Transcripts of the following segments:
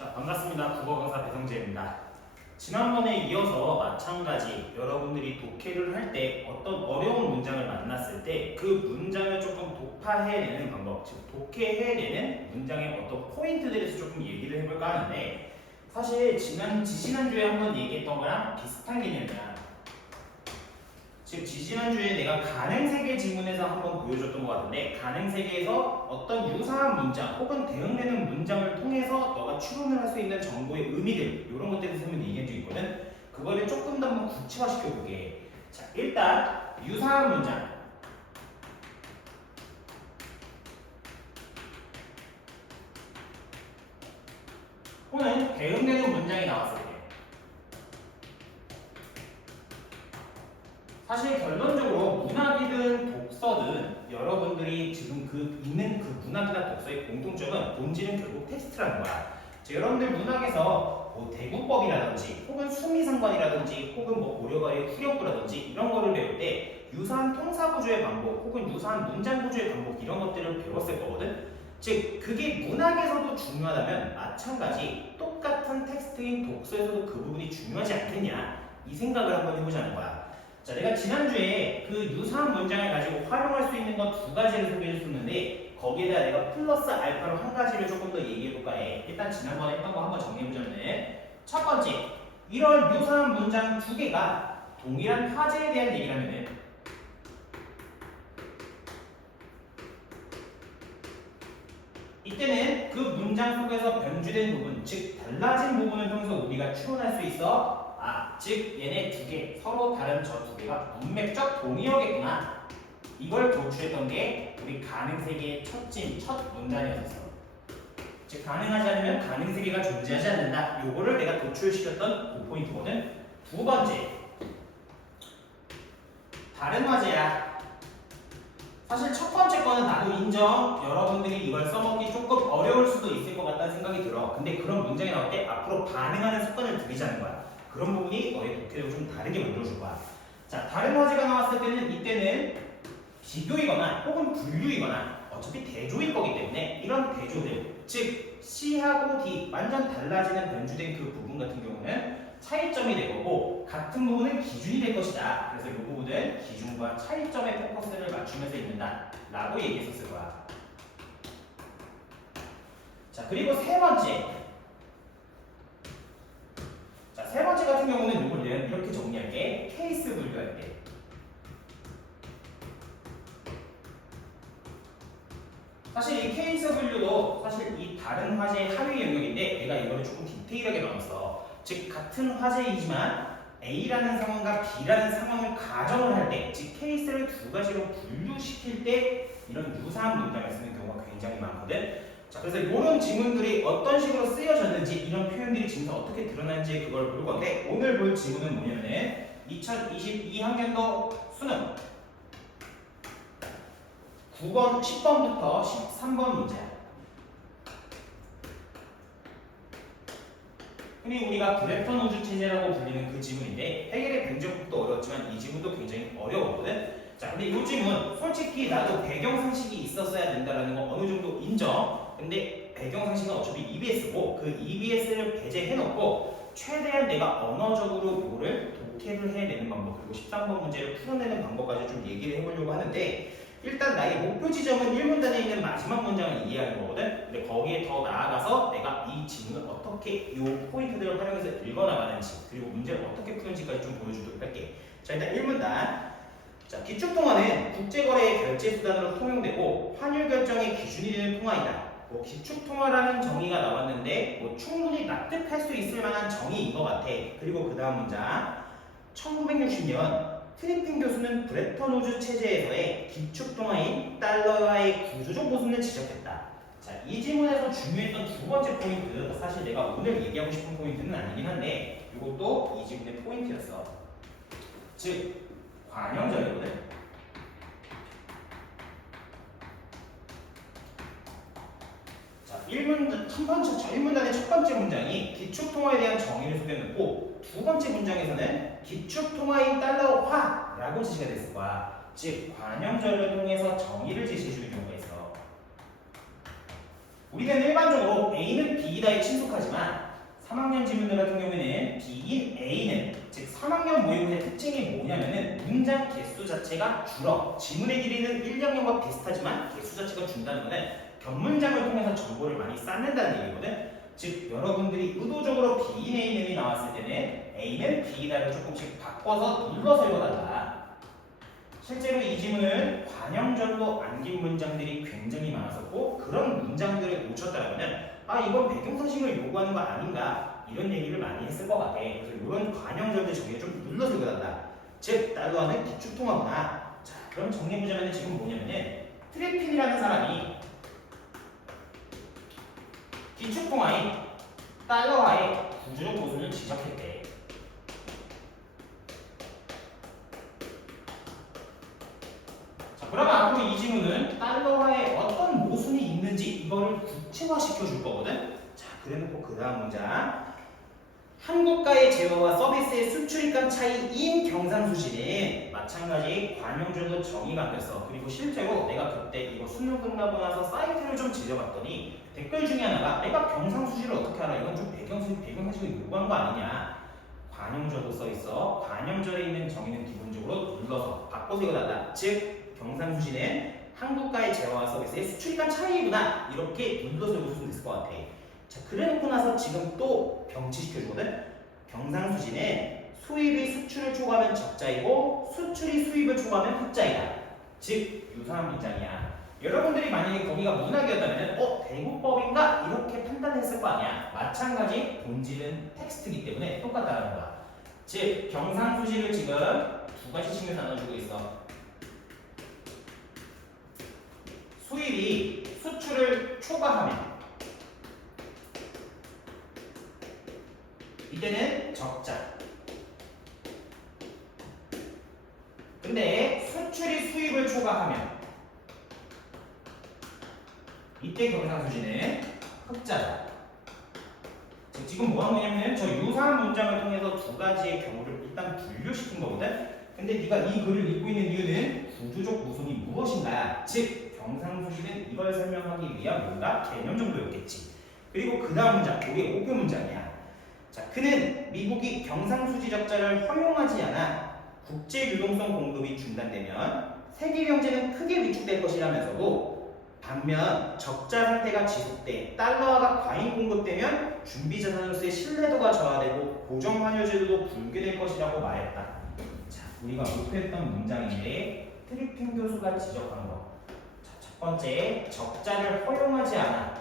자, 반갑습니다. 국어강사 배성재입니다. 지난번에 이어서 마찬가지 여러분들이 독해를 할 때 어떤 어려운 문장을 만났을 때 그 문장을 조금 독파해내는 방법, 즉 독해해내는 문장의 어떤 포인트들에 대해서 조금 얘기를 해볼까 하는데 사실 지지난주에 한번 얘기했던 거랑 비슷한 개념이야. 즉 지지난주에 내가 가능세계 지문에서 한번 보여줬던 것 같은데 가능세계에서 어떤 유사한 문장 혹은 대응되는 문장을 통해서 너가 추론을 할 수 있는 정보의 의미들 이런 것들에 대해서 한번 얘기한 적이 있거든. 그거를 조금 더 한번 구체화시켜 볼게. 자, 일단 유사한 문장 혹은 대응되는 문장이 나왔을 때 사실 결론적으로 문학이든 독서든 여러분들이 지금 있는 그 문학이나 독서의 공통점은 본질은 결국 텍스트라는 거야. 자, 여러분들 문학에서 뭐 대구법이라든지 혹은 수미상관이라든지 혹은 뭐 고려가의 후력부라든지 이런 거를 배울 때 유사한 통사 구조의 반복 혹은 유사한 문장 구조의 반복 이런 것들을 배웠을 거거든. 즉 그게 문학에서도 중요하다면 마찬가지 똑같은 텍스트인 독서에서도 그 부분이 중요하지 않겠냐 이 생각을 한번 해보자는 거야. 자, 내가 지난주에 그 유사한 문장을 가지고 활용할 수 있는 것 두 가지를 소개해 줬었는데 거기에다 내가 플러스 알파로 한 가지를 조금 더 얘기해 볼까 해. 일단 지난번에 했던 거 한번 정리해 보자면 첫 번째, 이런 유사한 문장 두 개가 동일한 화제에 대한 얘기라면은 이때는 그 문장 속에서 변주된 부분, 즉 달라진 부분을 통해서 우리가 추론할 수 있어. 즉 얘네 두 개, 서로 다른 저 두 개가 문맥적 동의어겠구나. 이걸 도출했던 게 우리 가능세계의 첫 문단이었어. 즉 가능하지 않으면 가능세계가 존재하지 않는다. 요거를 내가 도출시켰던 그 포인트거든. 두 번째, 다른 화제야. 사실 첫 번째 거는 나도 인정. 여러분들이 이걸 써먹기 조금 어려울 수도 있을 것 같다는 생각이 들어. 근데 그런 문장이 나올 때 앞으로 반응하는 습관을 들이자는 거야. 그런 부분이 너의 독해력을 좀 다르게 만들어줄 거야. 자, 다른 화제가 나왔을 때는 이때는 비교이거나 혹은 분류이거나 어차피 대조일 거기 때문에 이런 대조들, 즉 C하고 D 완전 달라지는 변주된 그 부분 같은 경우는 차이점이 될 거고 같은 부분은 기준이 될 것이다. 그래서 이 부분은 기준과 차이점의 포커스를 맞추면서 읽는다 라고 얘기했었을 거야. 자, 그리고 세 번째, 세 번째 같은 경우는 이걸 내가 이렇게 정리할게. 케이스 분류할 때 사실 이 케이스 분류도 사실 이 다른 화제의 하위 영역인데 내가 이거를 조금 디테일하게 나눴어. 즉 같은 화제이지만 A라는 상황과 B라는 상황을 가정을 할 때, 즉 케이스를 두 가지로 분류시킬 때 이런 유사한 문장을 쓰는 경우가 굉장히 많거든. 자, 그래서 이런 지문들이 어떤 식으로 쓰여졌는지 이런 표현들이 지금 어떻게 드러나는지 그걸 볼 건데 오늘 볼 지문은 뭐냐면은 2022학년도 수능 9번, 10번부터 13번 문제야. 흔히 우리가 브레턴 우주 체제라고 불리는 그 지문인데 해결의 ben적도 어려웠지만 이 지문도 굉장히 어려웠거든. 자, 근데 이 지문 솔직히 나도 배경 상식이 있었어야 된다라는 거 어느 정도 인정. 근데 배경 상식은 어차피 EBS고 그 EBS를 배제해놓고 최대한 내가 언어적으로 이거를 독해를 해내는 방법 그리고 13번 문제를 풀어내는 방법까지 좀 얘기를 해보려고 하는데 일단 나의 목표 지점은 1문단에 있는 마지막 문장을 이해하는 거거든. 근데 거기에 더 나아가서 내가 이 지문을 어떻게 이 포인트들을 활용해서 읽어나가는지 그리고 문제를 어떻게 푸는지까지 좀 보여주도록 할게. 자, 일단 1문단. 자, 기축통화는 국제거래의 결제수단으로 통용되고 환율 결정의 기준이 되는 통화이다. 뭐 기축통화라는 정의가 나왔는데 뭐 충분히 납득할 수 있을 만한 정의인 것 같아. 그리고 그 다음 문장. 1960년 트리핀 교수는 브레턴 우주 체제에서의 기축통화인 달러와의 구조적 모순을 지적했다. 자, 이 지문에서 중요했던 두 번째 포인트, 사실 내가 오늘 얘기하고 싶은 포인트는 아니긴 한데 이것도 이 지문의 포인트였어. 즉, 관형절이거든. 자, 1문단의 첫 번째 문장이 기축통화에 대한 정의를 소개해놓고 두 번째 문장에서는 기축통화인 달러화라고 제시가 됐을 거야. 즉, 관형절을 통해서 정의를 제시해주는 경우가 있어. 우리는 일반적으로 A는 B이다에 친속하지만 3학년 지문들 같은 경우에는 B인 A는 즉 3학년 모의고사의 특징이 뭐냐면은 문장 개수 자체가 줄어. 지문의 길이는 1학년과 비슷하지만 개수 자체가 준다는 것은 견문장을 통해서 정보를 많이 쌓는다는 얘기거든. 즉 여러분들이 의도적으로 B인 A는이 나왔을 때는 A는 B이다를 조금씩 바꿔서 눌러서 읽어달라. 실제로 이 지문은 관형절로 암긴 문장들이 굉장히 많았었고 그런 문장들을 놓쳤다면 이건 배경서식을 요구하는 거 아닌가 이런 얘기를 많이 했을 것 같아. 그래서 이런 관형절들 정리를 좀 눌러서 읽어달라. 즉 달러는 기축통화구나. 자 그럼 정리해보자면 지금 뭐냐면은 트리핀이라는 사람이 기축통화인 달러화의 구조적 모순을 지적했대. 그러면 앞으로 이 지문은 달러화에 어떤 모순이 있는지 이거를 구체화시켜 줄 거거든. 자, 그래놓고 그 다음 문장. 한국가의 재화와 서비스의 수출입감 차이인 경상수지는 마찬가지 관용절도 정의가 안 됐어. 그리고 실제로 내가 그때 이거 수능 끝나고 나서 사이트를 좀 지져봤더니 댓글 중에 하나가 내가 경상수지를 어떻게 알아? 이건 좀 배경사식을 요구한 거 아니냐. 관용절도 써있어. 관용절에 있는 정의는 기본적으로 눌러서 바꿔서 읽어달라. 즉 경상수지는 한국가의 재화와 서비스의 수출입감 차이구나 이렇게 눌러서 읽으면 됐을 것 같아. 자 그래놓고 나서 지금 또 병치시켜주거든. 경상수지는 수입이 수출을 초과하면 적자이고 수출이 수입을 초과하면 흑자이다. 즉 유사한 문장이야. 여러분들이 만약에 거기가 문학이었다면 대구법인가 이렇게 판단했을 거 아니야. 마찬가지 본질은 텍스트이기 때문에 똑같다는 거야. 즉 경상수지를 지금 두 가지 측면에서 나눠주고 있어. 수입이 수출을 초과하면 이때는 적자. 근데 수출이 수입을 초과하면 이때 경상수지는 흑자다. 지금 뭐 하는 거냐면 저 유사한 문장을 통해서 두 가지의 경우를 일단 분류시킨 거거든. 근데 네가 이 글을 읽고 있는 이유는 구조적 모순이 무엇인가. 즉 경상수지는 이걸 설명하기 위한 뭔가 개념 정도였겠지. 그리고 그 다음 문장, 이게 오교 문장이야. 자, 그는 미국이 경상수지 적자를 허용하지 않아 국제 유동성 공급이 중단되면 세계 경제는 크게 위축될 것이라면서도 반면 적자 상태가 지속돼 달러화가 과잉 공급되면 준비 자산으로서의 신뢰도가 저하되고 고정 환율 제도도 붕괴될 것이라고 말했다. 자, 우리가 목표했던 문장인데 트리핀 교수가 지적한 거. 자, 첫 번째, 적자를 허용하지 않아.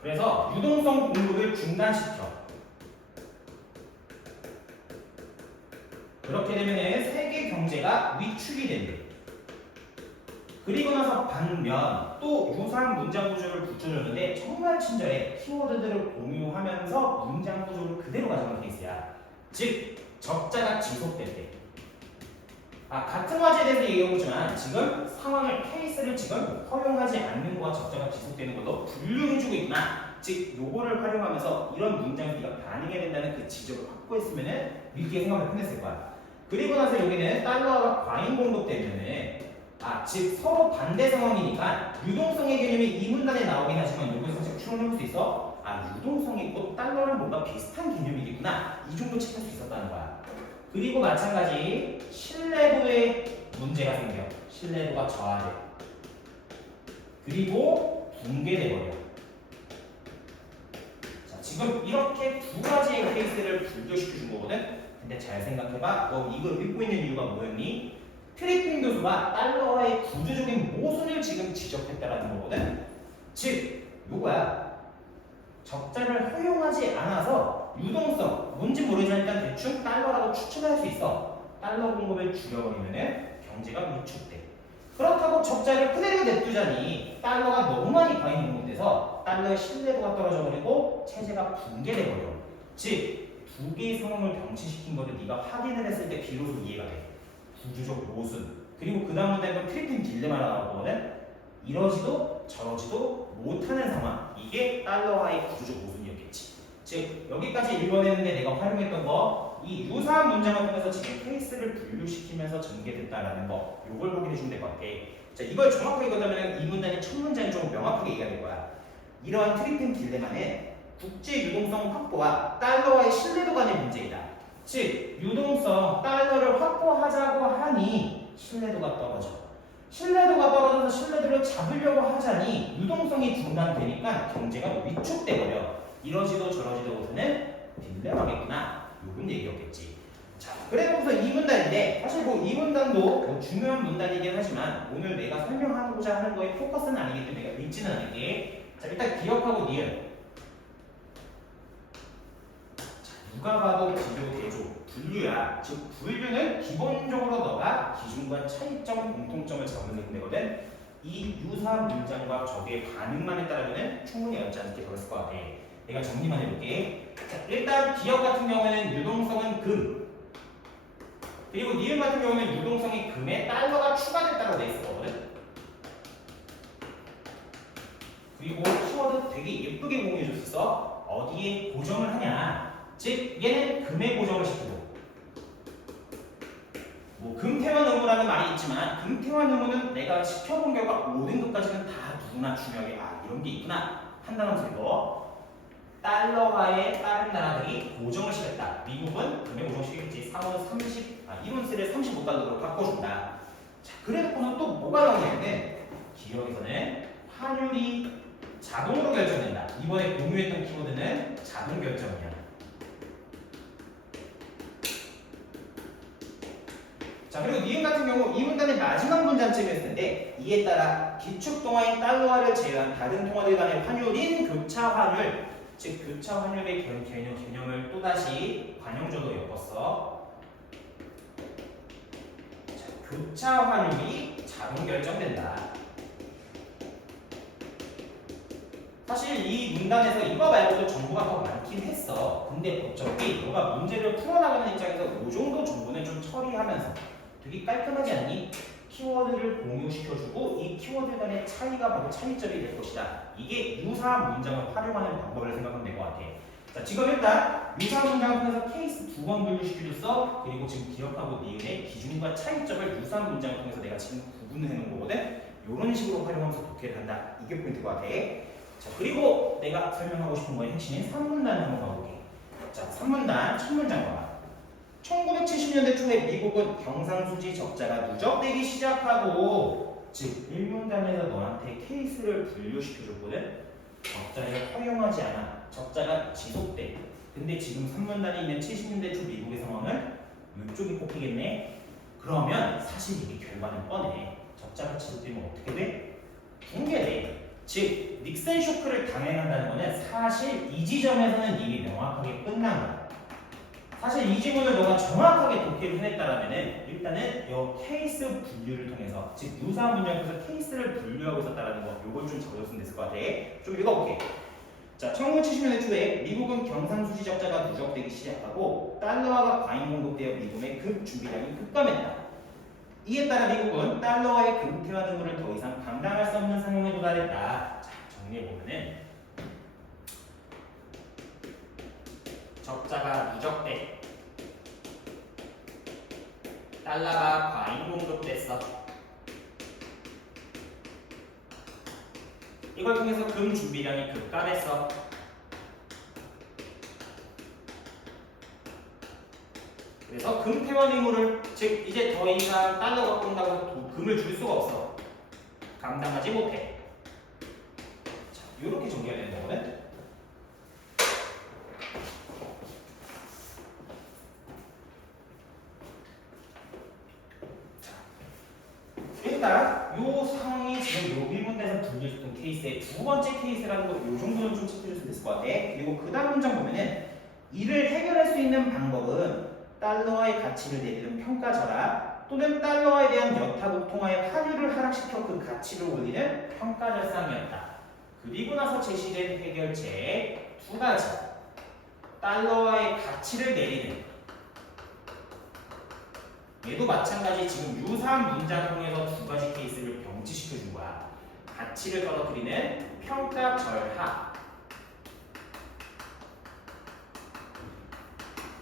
그래서 유동성 공급을 중단시켜. 그렇게 되면 세계 경제가 위축이 된대. 그리고 나서 반면 또 유사한 문장 구조를 붙여줬는데 정말 친절해. 키워드들을 공유하면서 문장 구조를 그대로 가져간 케이스야. 즉 적자가 지속된대. 같은 화제에 대해서 얘기해보지만 지금 상황을 케이스를 지금 허용하지 않는 거와 적자가 지속되는 걸로 분류해주고 있구나. 즉 요거를 활용하면서 이런 문장이 네가 반응해야 된다는 그 지적을 확보했으면은 미리게 생각을 끝냈을 거야. 그리고 나서 여기는 달러가 과잉 공급 때문에 즉 서로 반대 상황이니까 유동성의 개념이 이 문단에 나오긴 하지만 여기서 사실 추론해볼 수 있어. 유동성이 곧 달러랑 뭔가 비슷한 개념이겠구나. 이 정도 체크할 수 있었다는 거야. 그리고 마찬가지 신뢰도에 문제가 생겨. 신뢰도가 저하돼. 그리고 붕괴돼 버려. 자, 지금 이렇게 두 가지의 케이스를 분류시켜 준 거거든. 근데 잘 생각해봐. 너 이걸 읽고 있는 이유가 뭐였니? 트리핀 교수가 달러화의 구조적인 모순을 지금 지적했다라는 거거든. 즉, 요거야. 적자를 허용하지 않아서 유동성, 뭔지 모르지만 일단 대충 달러라고 추측을 할 수 있어. 달러 공급을 줄여버리면 경제가 위축돼. 그렇다고 적자를 그대로 냅두자니 달러가 너무 많이 과잉 공급돼서 달러의 신뢰도가 떨어져버리고 체제가 붕괴돼버려. 즉, 두 개의 상황을 병치시킨 거를 네가 확인을 했을 때 비로소 이해가 돼. 구조적 모순. 그리고 그 다음 문제는 트리핀 딜레마가 나오거든. 이러지도 저러지도 못하는 상황. 이게 달러화의 구조적 모순이었겠지. 즉 여기까지 읽어냈는데 내가 활용했던 거 이 유사한 문장을 통해서 지금 케이스를 분류시키면서 전개됐다라는 거 요걸 확인해 주면 될 것 같아. 자, 이걸 정확하게 읽었다면 이 문단의 첫 문장이 좀 명확하게 얘기가 될 거야. 이러한 트리핑 딜레마는 국제 유동성 확보와 달러와의 신뢰도 간의 문제이다. 즉 유동성 달러를 확보하자고 하니 신뢰도가 떨어져. 신뢰도가 떨어져서 신뢰도를 잡으려고 하자니 유동성이 중단되니까 경제가 위축돼 버려. 이러지도 저러지도 못하는 딜레마겠구나. 요런 얘기였겠지. 자, 그래서 이 문단인데 사실 뭐 이 문단도 뭐 중요한 문단이긴 하지만 오늘 내가 설명하고자 하는 거에 포커스는 아니기 때문에 내가 읽지는 않을게. 자, 일단 기억하고 니은. 누가 봐도 비교, 대조, 분류야. 즉 분류는 기본적으로 너가 기준과 차이점, 공통점을 잡는 데거든. 이 유사한 문장과 적의 반응만에 따라서는 충분히 어렵지 않게 걸었을 것 같아. 내가 정리만 해볼게. 자, 일단 기억 같은 경우에는 유동성은 금. 그리고 니은 같은 경우는 유동성이 금에 달러가 추가됐다고 돼 있었거든. 그리고 키워드 되게 예쁘게 공유해 줬었어. 어디에 고정을 하냐. 즉 얘는 금에 고정을 시키고 뭐 금태환 의무라는 말이 있지만 금태환 의무는 내가 시켜본 결과 5등급까지는 다 누구나 중요하게 이런 게 있구나 판단하면서 이거 달러화의 다른 나라들이 고정을 시켰다. 미국은 금에 고정시켰지. 3원 1온스를 35달러로 바꿔준다. 자, 그래놓고서 또 뭐가 나오냐면 기억에서는 환율이 자동으로 결정된다. 이번에 공유했던 키워드는 자동 결정이야. 자, 그리고 니은 같은 경우 이 문단의 마지막 문장쯤이었는데 이에 따라 기축 동화인 달러화를 제외한 다른 통화들 간의 환율인 교차 환율, 즉 교차 환율의 개념을 또다시 관용적으로 엮었어. 자, 교차 환율이 자동 결정된다. 사실 이 문단에서 이거 말고도 정보가 더 많긴 했어. 근데 어차피 너가 문제를 풀어나가는 입장에서 이 정도 정보는 좀 처리하면서 되게 깔끔하지 않니? 키워드를 공유시켜주고 이 키워드 간의 차이가 바로 차이점이 될 것이다. 이게 유사한 문장을 활용하는 방법을 생각하면 될 것 같아. 자, 지금 일단 유사한 문장을 통해서 케이스 2번 분류시켜줬어. 그리고 지금 기억하고 니은의 기준과 차이점을 유사한 문장을 통해서 내가 지금 구분을 해놓은 거거든. 이런 식으로 활용하면서 독해를 한다. 이게 포인트일 것 같아. 자, 그리고 내가 설명하고 싶은 거의 핵심인 3문단을 한번 가볼게. 자, 3문단 첫 문장 봐봐. 1970년대 초에 미국은 경상수지 적자가 누적되기 시작하고, 즉 1문단에서 너한테 케이스를 분류시켜줬거든. 적자를 허용하지 않아. 적자가 지속돼. 근데 지금 3문단에 있는 70년대 초 미국의 상황은 이쪽이 뽑히겠네. 그러면 사실 이게 결과는 뻔해. 적자가 지속되면 어떻게 돼? 붕괴돼. 즉 닉슨 쇼크를 당행한다는 거는 사실 이 지점에서는 이미 명확하게 끝난 거야. 사실 이 지문을 너가 정확하게 독해를 해냈다라면은 일단은 이 케이스 분류를 통해서, 즉 유사한 문장을 통해서 케이스를 분류하고 있었다라는 거, 요걸 좀 적어줬으면 됐을 것 같아. 좀 읽어볼게. 자, 1970년대 초에 미국은 경상수지 적자가 누적되기 시작하고 달러화가 과잉 공급되어 미국의 급 준비량이 급감했다. 이에 따라 미국은 달러와의 금태화 등을 더 이상 감당할 수 없는 상황에 도달했다. 자, 정리해보면은 적자가 누적돼. 달러가 과잉 공급됐어. 이걸 통해서 금 준비량이 급감했어. 그래서 금 태환 의무를, 즉 이제 더 이상 달러 갖고 온다고 해서 금을 줄 수가 없어. 감당하지 못해. 자, 이렇게 정리가 되는 거거든. 일단 이 상황이 지금 요 1문단에서 분류했던 케이스의 두 번째 케이스라는 거, 요 정도는 좀 체크해줬으면 됐을 것 같아. 그리고 그 다음 문장 보면은 이를 해결할 수 있는 방법은 달러화의 가치를 내리는 평가절하 또는 달러화에 대한 여타국 통화의 환율을 하락시켜 그 가치를 올리는 평가절상이었다. 그리고 나서 제시된 해결책 두 가지. 달러화의 가치를 내리는, 얘도 마찬가지 지금 유사한 문장 통해서 두 가지 케이스를 병치시켜 준 거야. 가치를 떨어뜨리는 평가절하.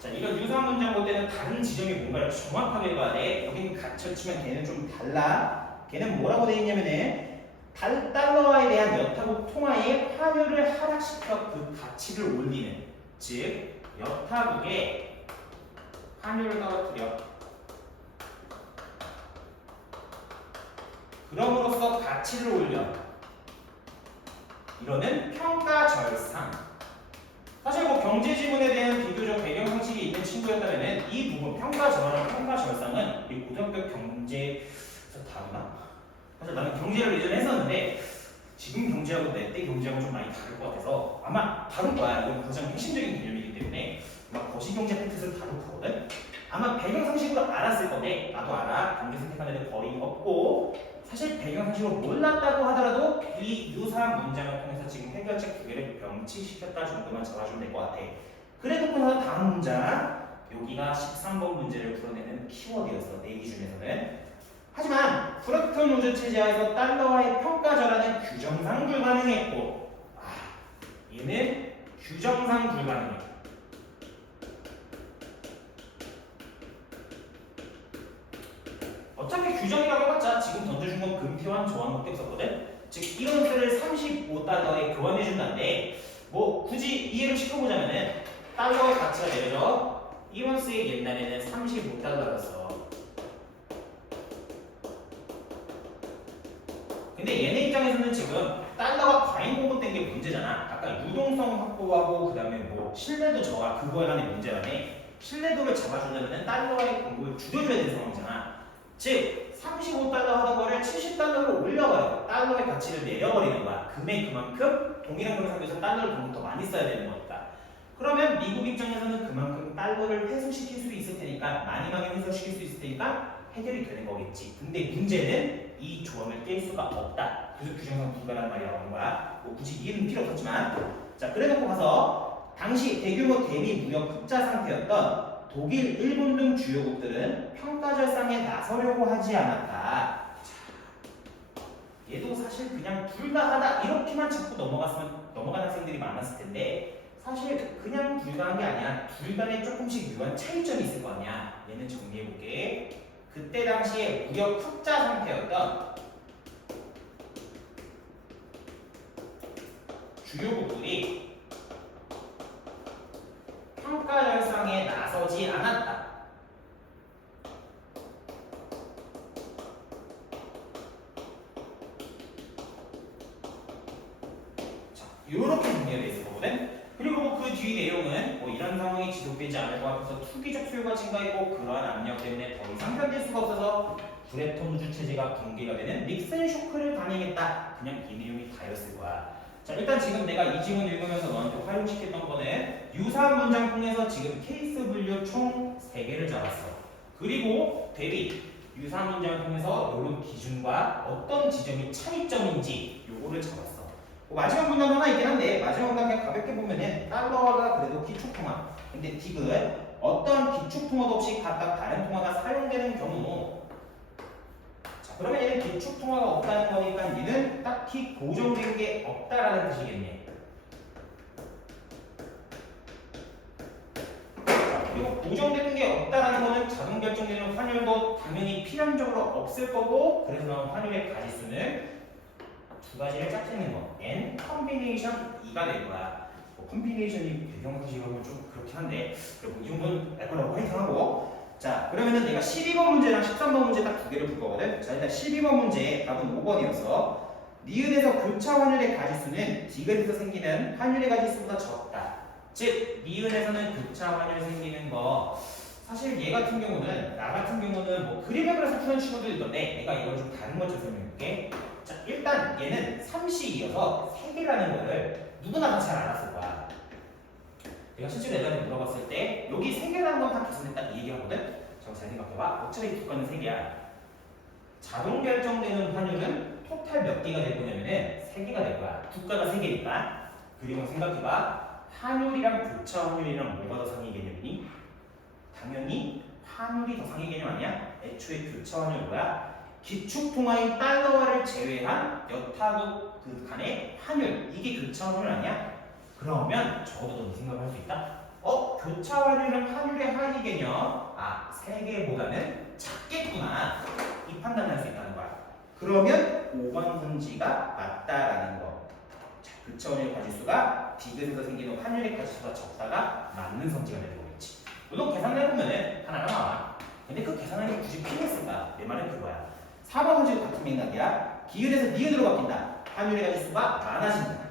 자, 이런 유사한 문장 볼 때는 다른 지점이 뭔가를 정확하게 봐야 돼. 여기는 갇혀치면 걔는 좀 달라. 걔는 뭐라고 돼 있냐면은 달러화에 대한 여타국 통화의 환율을 하락시켜 그 가치를 올리는, 즉 여타국의 환율을 떨어뜨려 그럼으로써 가치를 올려 이러는 평가절상. 사실 뭐 경제 지문에 대한 비교적 배경 상식이 있는 친구였다면 이 부분 평가절상은 우리 고등학교 경제에서 다루나? 사실 나는 경제를 예전에 했었는데 지금 경제하고 내 때 경제하고 좀 많이 다를 것 같아서 아마 다룰 거야. 이건 가장 핵심적인 개념이기 때문에 아마 거시경제 팩트를 다룰 거거든. 아마 배경 상식으로 알았을 건데 나도 알아. 경제 선택하는 데 거의 없고 사실 배경 상식으로 몰랐다고 하더라도 이 유사한 문장을 통해서 지금 해결책 두 개를 명치시켰다 정도만 잡아주면 될 것 같아. 그래도 나서 다음 문장 여기가 13번 문제를 풀어내는 키워드였어. 내 기준에서는. 하지만 브레튼 우주 체제하에서 달러와의 평가절하는 규정상 불가능했고 얘는 규정상 불가능해. 어차피 규정이라고 해봤자 지금 던져준 건 금태환 조항밖에 없었거든. 즉 이런 수를 35달러에 교환해준다는데 뭐 굳이 이해를 시켜보자면은 달러의 가치가 내려져 1원스의 옛날에는 35달러였어. 근데 얘네 입장에서는 지금 달러가 과잉 공급된 게 문제잖아. 아까 유동성 확보하고 그 다음에 뭐 신뢰도 저하 그거에 관한 문제라네. 신뢰도를 잡아주려면 달러의 공급을 줄여줘야 되는 상황이잖아. 즉 35달러 하던 거를 70달러로 올려버려. 달러의 가치를 내려버리는 거야. 금액 그만큼 동일한 금액 상태에서 달러를 그만큼 더 많이 써야 되는 거니까. 그러면 미국 입장에서는 그만큼 달러를 회수시킬 수 있을 테니까 많이 회수시킬 수 있을 테니까 해결이 되는 거겠지. 근데 문제는 이 조항을 깰 수가 없다. 그래서 규정상 불가라는 말이 나오는 거야. 뭐 굳이 이해는 필요 없었지만 자 그래놓고 가서 당시 대규모 대미 무역 흑자 상태였던 독일, 일본 등 주요국들은 평가절상에 나서려고 하지 않았다. 얘도 사실 그냥 불가하다 이렇게만 자꾸 넘어간 학생들이 많았을 텐데 사실 그냥 불가한 게 아니야. 불간에 조금씩 묘한 차이점이 있을 거 아니야. 얘는 정리해볼게. 그때 당시에 무역 흑자 상태였던 주요국들이 평가절상에 나서지 않았다. 자, 이렇게 정리가 되어 있을 거거든. 그리고 그 뒤 내용은 뭐 이런 상황이 지속되지 않을 것 같아서 투기적 수요가 증가했고 그러한 압력 때문에 더 이상 견딜 수가 없어서 브레톤 우주 체제가 붕괴가 되는 닉슨 쇼크를 단행했다. 그냥 이 내용이 다였을 거야. 자 일단 지금 내가 이 지문 읽으면서 너한테 활용시켰던 거는 유사한 문장 통해서 지금 케이스 분류 총 3개를 잡았어. 그리고 대비 유사한 문장을 통해서 이런 기준과 어떤 지점이 차이점인지 요거를 잡았어. 마지막 문장 하나 있긴 한데 마지막 문장 그냥 가볍게 보면은 달러화가 그래도 기축통화 근데 딕은 어떤 기축통화도 없이 각각 다른 통화가 사용되는 경우 자 그러면 얘는 기축통화가 없다는 거니까 얘는 딱히 고정된 게 없다라는 뜻이겠네. 그리고 고정되는 게 없다라는 거는 자동 결정되는 환율도 당연히 필연적으로 없을 거고 그래서 나온 환율의 가지수는 두 가지를 짝짓는 거. N 컨비네이션 2가 될 거야. 뭐 컨비네이션이 배경식으로 좀 그렇긴 한데 그리고 이 정도는 알 거라고 화이팅하고 자 그러면은 내가 12번 문제랑 13번 문제 딱 두 개를 풀 거거든. 자 일단 12번 문제 답은 5번이어서 니은에서 교차 환율의 가지수는 디귿에서 생기는 환율의 가지수보다 적다. 즉 니은에서는 교차 환율 생기는 거 사실 얘 같은 경우는 나 같은 경우는 뭐 그림을 그려서 푸는 친구도 있던데 내가 이걸 좀 다른 것처럼 설명해볼게. 자 일단 얘는 3식이어서 3개라는 거를 누구나 다 잘 알았을 거야. 내가 실제로 애들한테 물어봤을 때 여기 3개라는 건 다 계산됐다 이 얘기하거든. 잘 생각해봐. 어차피 두가는 3개야. 자동 결정되는 환율은 토탈 몇 개가 될 거냐면은 3개가 될 거야. 두가가 3개니까. 그리고 생각해봐. 환율이랑 교차 환율이랑 뭐가 더 상위 개념이니? 당연히 환율이 더 상위 개념 아니야? 애초에 교차 환율 뭐야? 기축통화인 달러화를 제외한 여타국 그 간의 환율 이게 교차 환율 아니야? 그러면 적어도 너 생각을 할 수 있다? 교차 환율은 환율의 하위 개념. 세개보다는 작겠구나. 이 판단할 수 있다는 거야. 그러면 5번 선지가 맞다라는 거. 자, 교차 환율 가지수가 디귿에서 생기는 환율의 가지수가 적다가 맞는 선지가 되는 거겠지. 물론 계산을 해보면은 하나가 나와. 근데 그 계산하는 게 굳이 필요했을까? 내 말은 그거야. 4번 선지도 같은 맥락이야. 기울에서 니은으로 바뀐다. 환율의 가지수가 많아진다.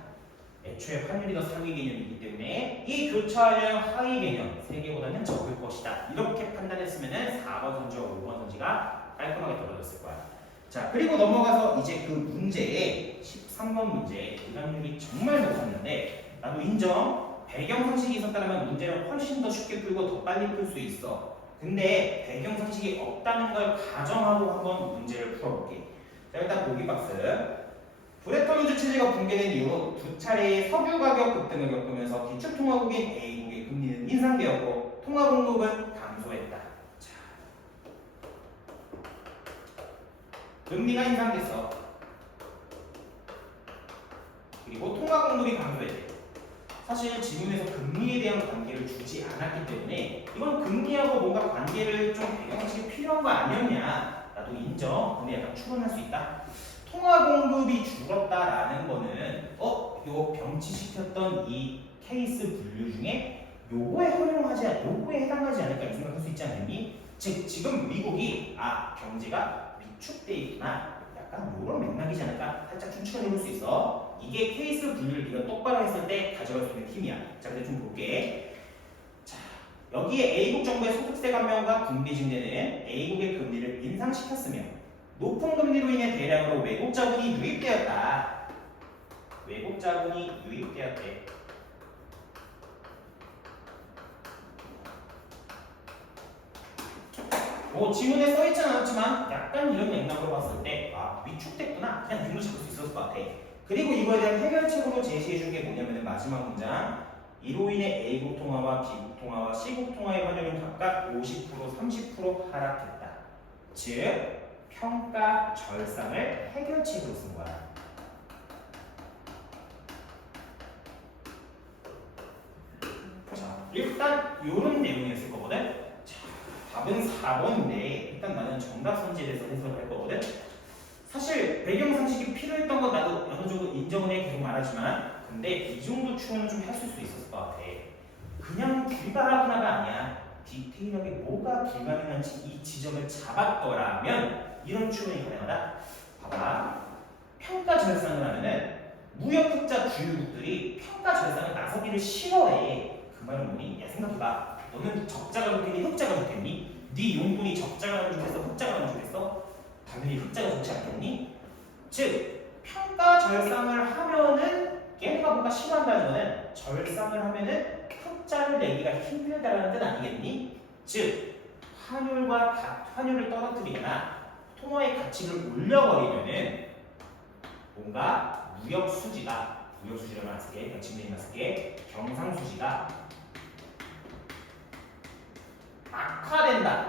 애초에 환율이 더 상위 개념이기 때문에 이 교차율 하위 개념 3개보다는 적을 것이다. 이렇게 판단했으면 4번 선지와 5번 선지가 깔끔하게 떨어졌을 거야. 자, 그리고 넘어가서 이제 그 문제에 13번 문제 불합률이 정말 높았는데 나도 인정. 배경 상식이 있었다면 문제를 훨씬 더 쉽게 풀고 더 빨리 풀 수 있어. 근데 배경 상식이 없다는 걸 가정하고 한번 문제를 풀어볼게. 자, 일단 보기 박스. 브레턴 우즈 체제가 붕괴된 이후 두 차례의 석유 가격 급등을 겪으면서 기축통화국인 A국의 금리는 인상되었고 통화 공급은 감소했다. 자, 금리가 인상됐어. 그리고 통화 공급이 감소했대. 사실 지문에서 금리에 대한 관계를 주지 않았기 때문에 이건 금리하고 뭔가 관계를 좀 배경식이 필요한 거 아니었냐? 나도 인정. 근데 약간 추론할 수 있다. 통화 공급이 줄었다라는 거는 요 병치시켰던 이 케이스 분류 중에 요거에 해당하지 않을까 이 생각할 수 있지 않겠니? 즉 지금 미국이 경제가 위축돼 있구나. 약간 요런 맥락이지 않을까? 살짝 추측해 볼 수 있어. 이게 케이스 분류를 네가 똑바로 했을 때 가져갈 수 있는 힘이야. 자, 근데 좀 볼게. 자, 여기에 A국 정부의 소득세 감면과 금리 증대는 A국의 금리를 인상시켰으며 높은 금리로 인해 대량으로 외국 자본이 유입되었다. 외국 자본이 유입되었대. 지문에 써있진 않았지만 약간 이런 맥락으로 봤을 때 위축됐구나. 그냥 눈으로 잡을 수 있었을 것 같아. 그리고 이거에 대한 해결책으로 제시해준 게 뭐냐면 마지막 문장. 이로 인해 A국 통화와 B국 통화와 C국 통화의 환율은 각각 50%, 30% 하락했다. 즉 평가 절상을 해결책으로 쓴 거야. 자, 일단 이런 내용이었을 거거든. 자, 답은 4번인데 일단 나는 정답 선지에 대해서 해석을 할 거거든. 사실 배경 상식이 필요했던 건 나도 어느 정도 인정은 해 계속 말하지만 근데 이 정도 추론은 좀 했을 수 있었을 것 같아. 그냥 불가하구나가 아니야. 디테일하게 뭐가 불가능한지 이 지점을 잡았더라면 이런 추론이 가능하다. 봐봐. 평가 절상을 하면은 무역 흑자 주요국들이 평가 절상을 나서기를 싫어해. 그 말은 뭐니? 야, 생각해봐. 너는 적자가 좋겠니? 흑자가 좋겠니? 네 용돈이 적자가 좋겠어? 흑자가 좋겠어? 당연히 흑자가 좋지 않겠니? 즉 평가 절상을 하면은 얘네가 뭔가 싫어한다는 거는 절상을 하면은 흑자를 내기가 힘들다라는 뜻 아니겠니? 즉 환율을 떨어뜨리거나 통화의 가치를 올려버리면은 뭔가 무역 수지라고 안 쓰게, 지문에 쓰게 경상수지가 악화된다.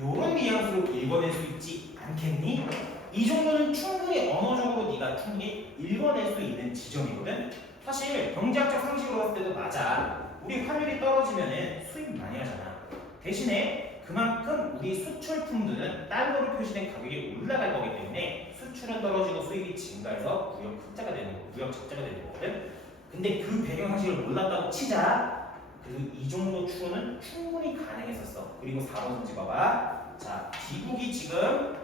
요런 뉘앙스로 읽어낼 수 있지 않겠니? 이 정도는 충분히 언어적으로 네가 충분히 읽어낼 수 있는 지점이거든. 사실 경제학적 상식으로 봤을 때도 맞아. 우리 환율이 떨어지면은 수입 많이 하잖아. 대신에 그만큼 우리 수출품들은 달러로 표시된 가격이 올라갈 거기 때문에 수출은 떨어지고 수입이 증가해서 무역 흑자가 되는 거고 무역 적자가 되는 거거든. 근데 그 배경 상식을 몰랐다고 치자. 그래도 이 정도 추론은 충분히 가능했었어. 그리고 4번 문제 봐봐. 자, 미국이 지금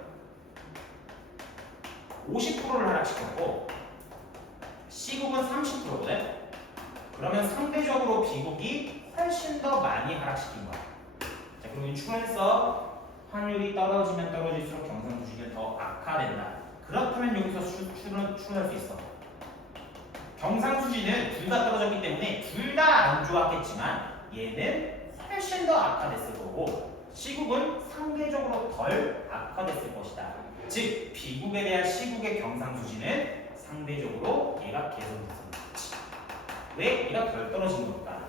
50%를 하락시켰고 C국은 30%거든. 그러면 상대적으로 B국이 훨씬 더 많이 하락시킨 거야. 자, 그리고 추론해서 환율이 떨어지면 떨어질수록 경상수지는 더 악화된다. 그렇다면 여기서 추론할 수 있어. 경상수지는 둘 다 떨어졌기 때문에 둘 다 안 좋았겠지만 얘는 훨씬 더 악화됐을 거고 C국은 상대적으로 덜 악화됐을 것이다. 즉 B국에 대한 C국의 경상수지는 상대적으로 얘가 개선됐습니다. 왜? 얘가 덜 떨어진 걸까?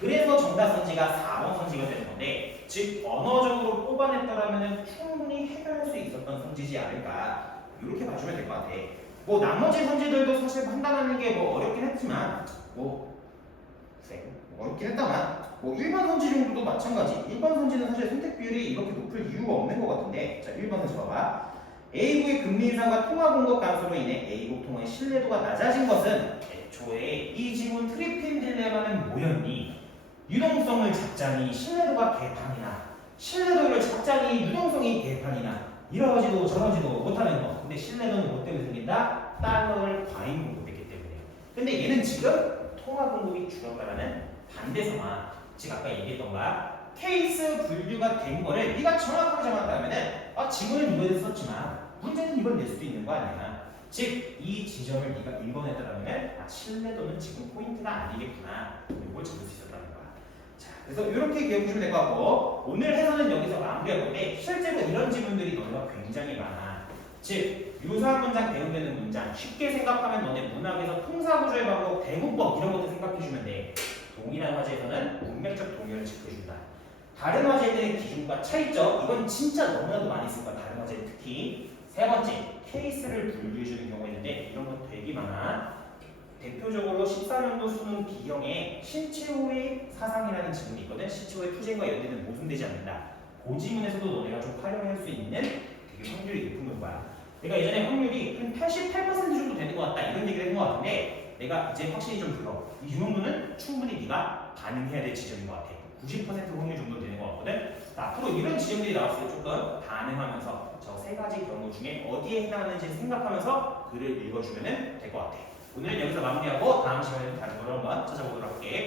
그래서 정답 선지가 4번 선지가 되는 건데 즉 언어적으로 뽑아냈더라면 충분히 해결할 수 있었던 선지지 않을까 이렇게 봐주면 될 것 같아. 뭐 나머지 선지들도 사실 판단하는 게 뭐 어렵긴 했지만 뭐 어렵긴 했다만 뭐 일반 선지 정도도 마찬가지. 일반 선지는 사실 선택 비율이 이렇게 높을 이유가 없는 것 같은데, 자 1번 선지 봐봐. A국의 금리 인상과 통화 공급 감소로 인해 A국 통화의 신뢰도가 낮아진 것은 애초에 이 지문 트리핀 딜레마는 뭐였니? 유동성을 잡자니 신뢰도가 개판이나, 신뢰도를 잡자니 유동성이 개판이나, 이러지도 저러지도 못하는 거. 근데 신뢰도는 뭐 때문에 생긴다? 달러를 과잉 공급했기 때문에. 근데 얘는 지금 통화 공급이 줄었다라는 반대 상황. 즉 아까 얘기했던 거야. 케이스 분류가 된 거를 네가 정확하게 잡았다면은 지문은 이번에 썼지만 문제는 이번 낼 수도 있는 거 아니야. 즉 이 지점을 네가 1번 했다라면은 신뢰도는 지금 포인트가 아니겠구나. 이걸 잡을 수 있었다는 거야. 자, 그래서 이렇게 기억해 주시면 될 것 같고, 오늘 해설은 여기서 마무리할 건데 실제로 이런 지문들이 너네가 굉장히 많아. 즉 유사한 문장 대응되는 문장, 쉽게 생각하면 너네 문학에서 통사구조의 방법, 대문법 이런 것도 생각해 주면 돼. 동일한 화제에서는 문맥적 동의어를 지켜준다. 다른 화제들의 기준과 차이점, 이건 진짜 너무나도 많이 쓸 거야. 다른 화제 특히. 세 번째, 케이스를 분류해주는 경우가 있는데 이런 거 되게 많아. 대표적으로 14년도 수능 B형에 신체호의 사상이라는 지문이 있거든. 신체호의 투쟁과 연대는 모순되지 않는다. 그 지문에서도 너네가 좀 활용할 수 있는 되게 확률이 높은 거야. 내가 예전에 확률이 한 88% 정도 되는 것 같다 이런 얘기를 했던 것 같은데, 내가 이제 확신이 좀 들어. 이 정도는 충분히 네가 반응해야 될 지점인 것 같아. 90% 확률 정도 되는 것 같거든. 앞으로 이런 지점들이 나왔을 때 조금 반응하면서 저 세 가지 경우 중에 어디에 해당하는지 생각하면서 글을 읽어주면 될 것 같아. 오늘은 여기서 마무리하고 다음 시간에는 다른 거로 한번 찾아보도록 할게.